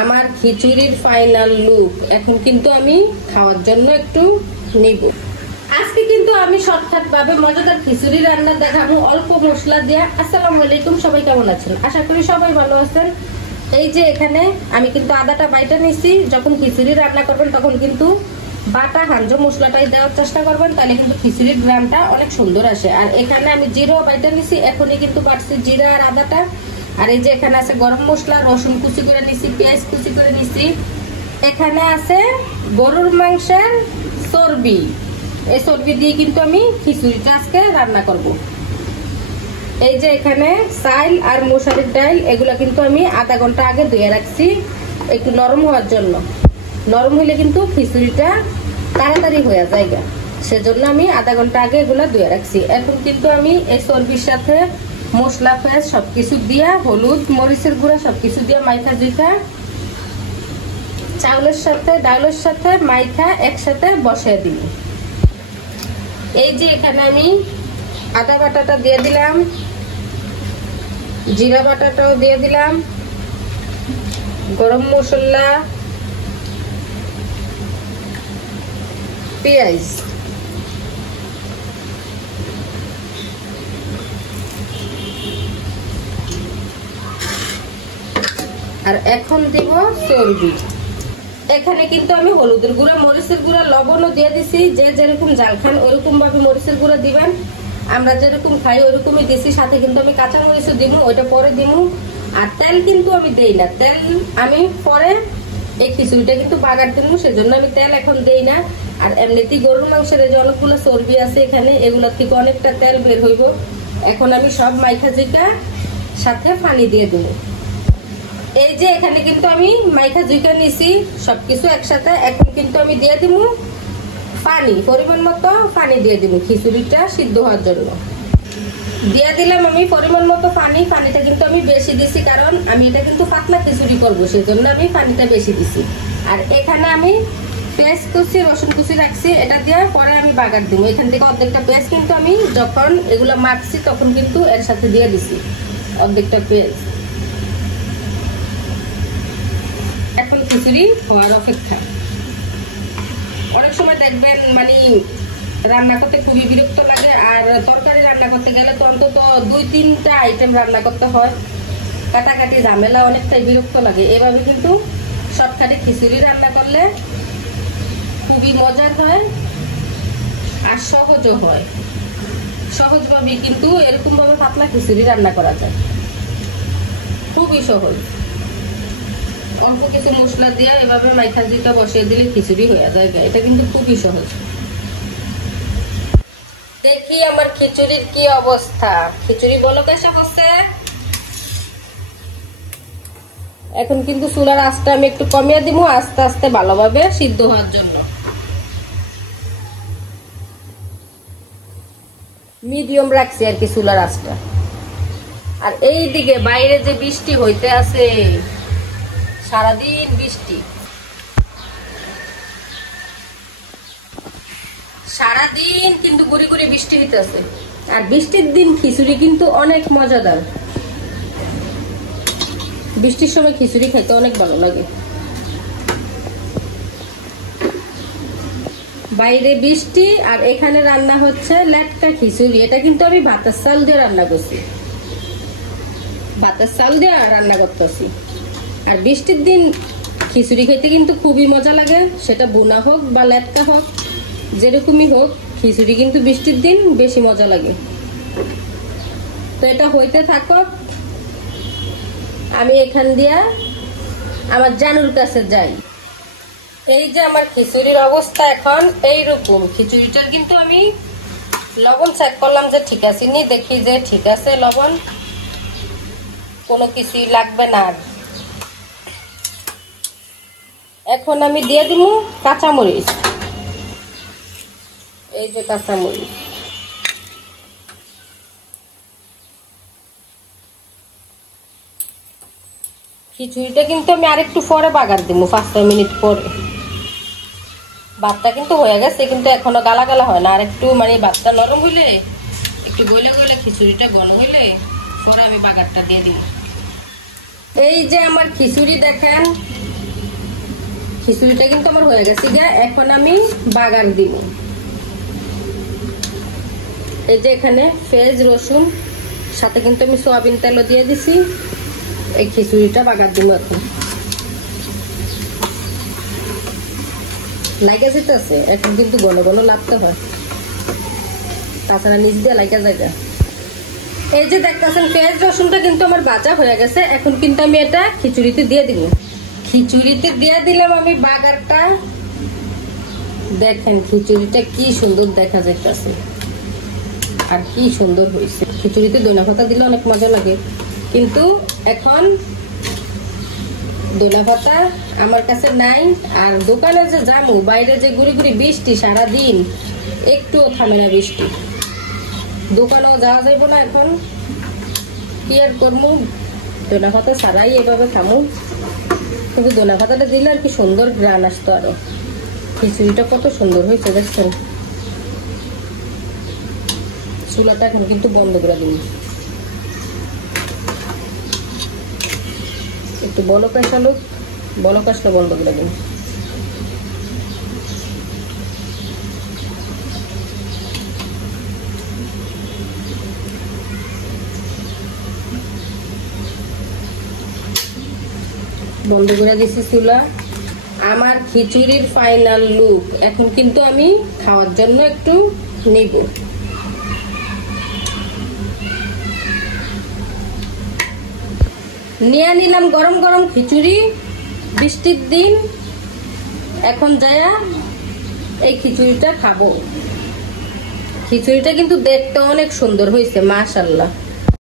আমার খিচুড়ির final look. এখন কিন্তু আমি খাওয়ার জন্য একটু নিব। আজকে কিন্তু আমি শর্টকাট ভাবে মজাদার খিচুড়ি রান্না দেখাবো অল্প মশলা দিয়া। আসসালামু আলাইকুম, সবাই কেমন আছেন? আশা করি সবাই ভালো আছেন। এই যে এখানে আমি কিন্তু আদাটা বাইটা নিছি। যখন খিচুড়ি রান্না করবেন তখন কিন্তু বাটা হাঞ্জ মশলাটাই দেওয়ার চেষ্টা করবেন, তাহলে কিন্তু খিচুড়ির গ্রামটা অনেক সুন্দর আসে। আর এখানে আমি জিরা বাইটা নিছি, এখনই কিন্তু বাটছি জিরা আর আদাটা। আর এই যে এখানে আছে গরম মশলা, রসুন কুচি করে নিছি, পেঁয়াজ কুচি করে নিছি। এখানে আছে গরুর মাংসের চর্বি। এই চর্বি দিয়ে কিন্তু আমি খিচুড়িটা আজকে রান্না করব। এই যে এখানে চাল আর মশারির ডাল, এগুলা কিন্তু আমি আধা ঘন্টা আগে ধুয়ে রাখছি একটু নরম হওয়ার জন্য। নরম হলে কিন্তু খিচুড়িটা তাড়াতাড়ি হয়ে যায়, সেজন্য আমি আধা ঘন্টা আগে এগুলা ধুয়ে রাখছি। এখন কিন্তু আমি এই চর্বির সাথে মশলা পেঁয়াজ সবকিছু দিয়া, হলুদ মরিচের গুঁড়া সবকিছু দিয়া মাইখা জুইখা চাউলের সাথে ডাউলের সাথে মাইখা একসাথে বসিয়ে দিই। এই যে এখানে আমি আদা বাটাটা দিয়ে দিলাম, জিরা বাটাটাও দিয়ে দিলাম, গরম মশলা, পেঁয়াজ, আর এখন দিব চর্বি। এখানে কিন্তু আমি হলুদের গুঁড়া মরিচের গুঁড়া লবণও দিয়ে দিছি। যে যেরকম জাল খান ওরকম ভাবে মরিচের গুঁড়া দিবেন। আমরা যেরকম খাই ওরকমই দিছি। সাথে কিন্তু আমি কাঁচা মরিচও দিব, ওইটা পরে দিব। আর তেল কিন্তু আমি দেই না, তেল আমি পরে এই খিচুড়িটা কিন্তু বাগার দিব, সেজন্য আমি তেল এখন দেই না। আর এমনিতেই গরুর মাংসের যে অনেকগুলো চর্বি আছে এখানে, এগুলোর থেকে অনেকটা তেল বের হইব। এখন আমি সব মাইখা জিকা সাথে পানি দিয়ে দেবো। এই যে এখানে কিন্তু আমি মাইখা জুইকা নিছি সবকিছু একসাথে। এখন কিন্তু আমি দিয়ে দিব পানি, পরিমাণ মতো পানি দিয়ে দিব খিচুড়িটা সিদ্ধ হওয়ার জন্য। দিয়ে দিলাম আমি পরিমাণ মতো পানি। পানিটা কিন্তু আমি বেশি দিছি, কারণ আমি এটা কিন্তু পাতলা খিচুড়ি করবো, সেজন্য আমি পানিটা বেশি দিছি। আর এখানে আমি পেঁয়াজ কুচি রসুন কুচি রাখছি, এটা দিয়ে পরে আমি বাগার দিব। এখান থেকে অর্ধেকটা পেঁয়াজ কিন্তু আমি যখন এগুলো মাখছি তখন কিন্তু এর সাথে দিয়ে দিছি অর্ধেকটা পেঁয়াজ। এখন খিচুড়ি হওয়ার অপেক্ষা। অনেক সময় দেখবেন মানে রান্না করতে খুবই বিরক্ত লাগে, আর তরকারি রান্না করতে গেলে তো অন্তত 2-3টা আইটেম রান্না করতে হয়, কাটাকাটি ঝামেলা অনেকটাই বিরক্ত লাগে। এভাবে কিন্তু শর্টকাটে খিচুড়ি রান্না করলে খুবই মজার হয় আর সহজও হয়। সহজভাবে কিন্তু এরকম ভাবে পাতলা খিচুড়ি রান্না করা যায়, খুবই সহজ। অল্প কিছু মশলা দিয়ে এভাবে মাইখা জিটা বসিয়ে দিলে খিচুড়ি হয়ে যায়, এটা কিন্তু খুবই সহজ। দেখি আমার খিচুড়ির কি অবস্থা। খিচুড়ি বলো কেসে হচ্ছে। এখন কিন্তু চুলার আঁচটা আমি একটু কমিয়ে দিব আস্তে আস্তে ভালোভাবে সিদ্ধ হওয়ার জন্য। মিডিয়াম রাখছি আর কি চুলার আঁচটা। আর এই দিকে বাইরে যে বৃষ্টি হইতে আছে, সারাদিন বৃষ্টি, সারাদিন কিন্তু গুড়ি গুড়ি বৃষ্টি হইতেছে। আর বৃষ্টির দিন খিচুড়ি কিন্তু অনেক মজাদার। বৃষ্টির সময় খিচুড়ি খেতে অনেক ভালো লাগে। বাইরে বৃষ্টি আর এখানে রান্না হচ্ছে লেটকা খিচুড়ি। এটা কিন্তু আমি ভাতের চাল দিয়ে রান্না করছি, ভাতের চাল দিয়ে রান্না করতেছি। আর বৃষ্টির দিন খিচুড়ি খেতে কিন্তু খুবই মজা লাগে, সেটা বোনা হোক বা লেটকা হোক, যেরকমই হোক খিচুড়ি কিন্তু বৃষ্টির দিন বেশি মজা লাগে। তো এটা হইতে থাকো, আমি এখান দিয়া আমার জানুর কাছে যাই। এই যে আমার খিচুড়ির অবস্থা এখন এইরকম। খিচুড়িটার কিন্তু আমি লবণ চেক করলাম যে ঠিক আছে নি, দেখি যে ঠিক আছে লবণ, কোনো কিছুই লাগবে না। এখন আমি দিয়ে দিব কাঁচামরিচ। এই যে কাঁচামরিচ, খিচুড়িটা কিন্তু আমি আরেকটু পরে বাগার দিব, 5-6 মিনিট পরে। ভাতটা কিন্তু হয়ে গেছে, কিন্তু এখনো গালা গালা হয় না। আর একটু মানে ভাতটা নরম হইলে, একটু গলে গলে খিচুড়িটা ঘন হইলে পরে আমি বাগারটা দিয়ে দিব। এই যে আমার খিচুড়ি দেখেন, খিচুড়িটা কিন্তু আমার হয়ে গেছে গা। এখন আমি বাগার দিব। এই যে এখানে পেঁয়াজ রসুন সাথে কিন্তু আমি সয়াবিন তেলও দিয়ে দিছি। এই খিচুড়িটা বাগার দিব এখন। লাইকা যেতেছে এখন কিন্তু ঘন ঘন লাগতে হয়, তাছাড়া নিচ দিয়ে লাইকা জায়গা। এই যে দেখতেছেন পেঁয়াজ রসুনটা কিন্তু আমার ভাজা হয়ে গেছে। এখন কিন্তু আমি এটা খিচুড়িতে দিয়ে দিব। খিচুড়িতে দিয়ে দিলাম আমি বাগারটা। দেখেন খিচুড়িটা কি সুন্দর দেখা যাইতেছে আর কি সুন্দর হয়েছে। খিচুড়িতে দইনা পাতা দিলে অনেক মজা লাগে, কিন্তু এখন দইনা পাতা আমার কাছে নাই। আর দোকানে যে যাবো, বাইরে যে গুড়ি গুড়ি বৃষ্টি সারাদিন, একটুও থামে না বৃষ্টি, দোকানেও যাওয়া যাইব না। এখন কি আর করবো, দইনা পাতা ছাড়াই এভাবে খামু। কিন্তু দইনা পাতাটা দিলে আর কি সুন্দর গ্রান আসতো। আরো খিচুড়িটা কত সুন্দর হয়েছে দেখছেন। চুলাটা এখন কিন্তু বন্ধ করে দিন। একটু বলক আসালো, বলক আসলে বন্ধ করে দিন। বন্ধ করে দিছি চুলা। আমার খিচুড়ির ফাইনাল লুক। এখন কিন্তু আমি খাওয়ার জন্য একটু নিব। নিয়ে নিলাম গরম গরম খিচুড়ি, বৃষ্টির দিন। এখন যায়া এই খিচুড়িটা খাবো। খিচুড়িটা কিন্তু দেখতে অনেক সুন্দর হয়েছে, মাশাআল্লাহ।